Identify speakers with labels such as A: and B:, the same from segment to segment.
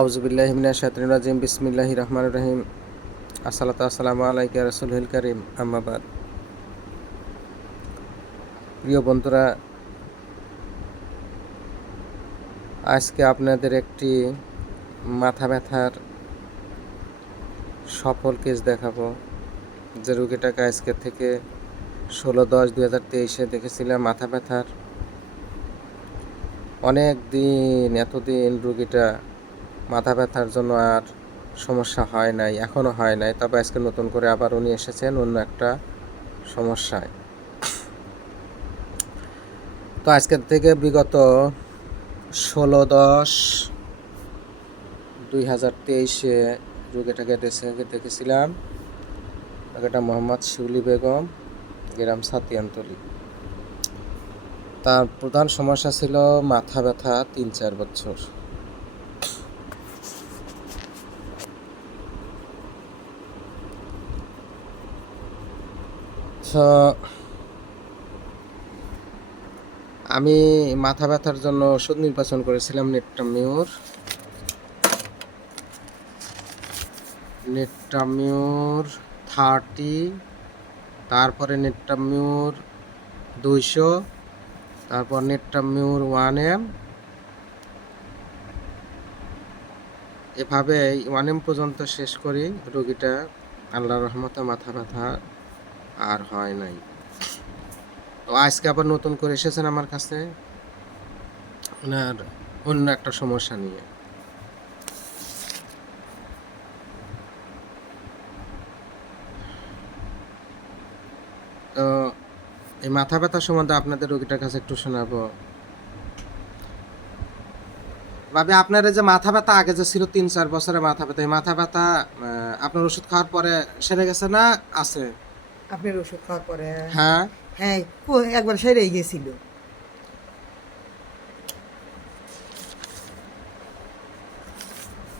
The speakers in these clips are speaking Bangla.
A: আউজবিল্লাহিমিনা শাতরিন বিসমিল্লাহ রহমান রহিম। আসসালাতু আসসালামু আলাইকা রসুলহিল করিম আম্মাবাদ প্রিয় বন্ধুরা, আজকে আপনাদের একটি মাথা ব্যথার সফল কেস দেখাবো। যে রুগীটাকে আজকে থেকে ষোলো দশ দুই হাজার তেইশে দেখেছিলাম মাথা ব্যথার। অনেক দিন, এতদিন রুগীটা মাথা ব্যথার জন্য আর সমস্যা হয় নাই এখনও হয় নাই। তবে আজকে নতুন করে আবার উনি এসেছেন অন্য একটা সমস্যায়। তো আজকের থেকে বিগত ষোলো দশ দুই হাজার তেইশে রুগীটাকে দেখেছিলাম। রুগীটা মোহাম্মদ শিউলি বেগম, গ্রাম সাতিয়ান্তলি। তার প্রধান সমস্যা ছিল মাথা ব্যথা তিন চার বছর। তো আমি মাথা ব্যথার জন্য ওষুধ নির্বাচন করেছিলাম নেট্টামিউর নেট্টামিউর থার্টি, তারপরে নেট্টামিউর দুইশো, তারপর নেট্টামিউর ওয়ান এম। এভাবে ওয়ান এম পর্যন্ত শেষ করি রোগীটা। আল্লাহ রহমতে মাথা ব্যথা আর হয় নাই। তো আজকে আবার নতুন করে এসেছেন আমার কাছে। ওনার অন্য একটা সমস্যা নিয়ে। তো এই মাথা ব্যথা সম্বন্ধে আপনাদের রোগীটার কাছে একটু শোনাবো। ভাবি, আপনার যে মাথা ব্যথা, আগে যে ছিল তিন চার বছরের মাথা ব্যথা, এই মাথা ব্যথা আপনার ওষুধ খাওয়ার পরে সেরে গেছে না আছে?
B: আপনার ওষুধ খাওয়ার পরে?
A: হ্যাঁ।
B: হ্যাঁ একবার সেরেই গেছিল।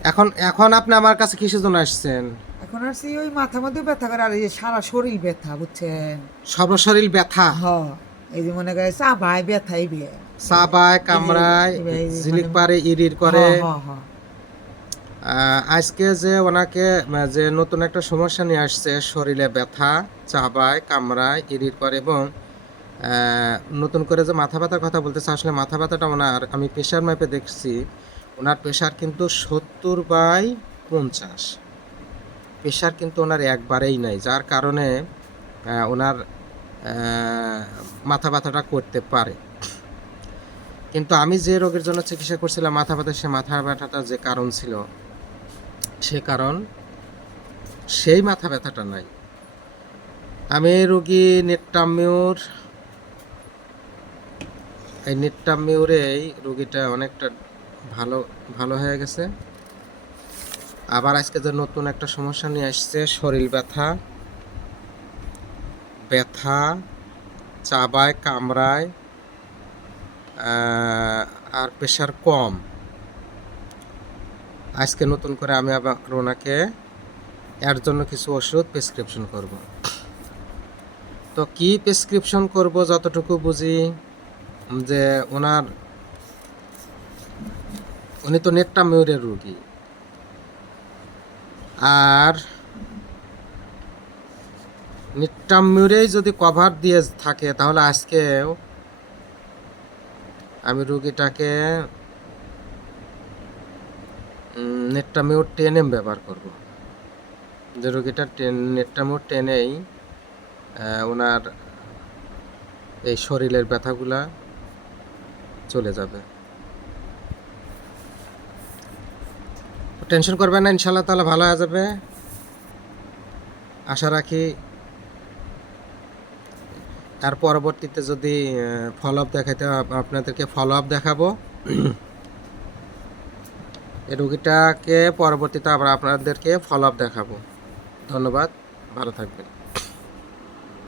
A: এখন এখন আপনি আমার কাছে কিসের জন্য আসছেন?
B: এখন আর সেই ওই মাথার মধ্যে ব্যথা করে আর এই সারা শরীর ব্যথা বুঝছেন?
A: সর্বশরীর ব্যথা?
B: হ এই যে মনে করে চা ভাই ব্যথাই বে
A: চাবায় কামড়ায় ঝিলিক
B: মানে-
A: পারে ইরির করে।
B: হ, হ, হ।
A: আহ, আজকে যে ওনাকে যে নতুন একটা সমস্যা নিয়ে আসছে, শরীরে ব্যথা চাবায় কামড়ায় ইরির পর এবং নতুন করে যে মাথা ব্যথার কথা বলতেছে, আসলে মাথা ব্যথাটা ওনার, আমি প্রেশার ম্যাপে দেখছি, ওনার প্রেশার কিন্তু সত্তর বাই পঞ্চাশ। প্রেশার কিন্তু ওনার একবারেই নাই, যার কারণে ওনার মাথা ব্যথাটা করতে পারে। কিন্তু আমি যে রোগের জন্য চিকিৎসা করছিলাম, মাথা ব্যথা সে মাথা ব্যথাটা যে কারণ ছিল সে কারণ, সেই মাথা ব্যথাটা নাই। আমি রুগী নেট্টামিউর, এই নেট্টামিউরেই রুগীটা অনেকটা ভালো ভালো হয়ে গেছে। আবার আজকে যে নতুন একটা সমস্যা নিয়ে আসছে, শরীর ব্যথা ব্যথা, চাবায়, কামড়ায় আর প্রেশার কম। আজকে নতুন করে আমি আবার ওনাকে এর জন্য কিছু ওষুধ প্রেসক্রিপশন করব। তো কি প্রেসক্রিপশন করব যতটুকু বুঝি, যে ওনার, উনি তো নেটটা মেয়রের রুগী। আর নিট্টামিউরেই যদি কভার দিয়ে থাকে তাহলে আজকেও আমি রুগীটাকে নেটটামিউর টেন এম ব্যবহার করব। যে রুগীটা টেন নেটটামিউর টেনেই ওনার এই শরীরের ব্যথাগুলা চলে যাবে। টেনশন করবেন না ইনশাল্লাহ তাহলে ভালো হয়ে যাবে। আশা রাখি তার পরবর্তীতে যদি ফলো আপ দেখাইতে হয়, আপনাদেরকে ফলো আপ দেখাবো। এই রুগীটাকে পরবর্তীতে আবার আপনাদেরকে ফলো আপ দেখাবো। ধন্যবাদ ভালো থাকবেন।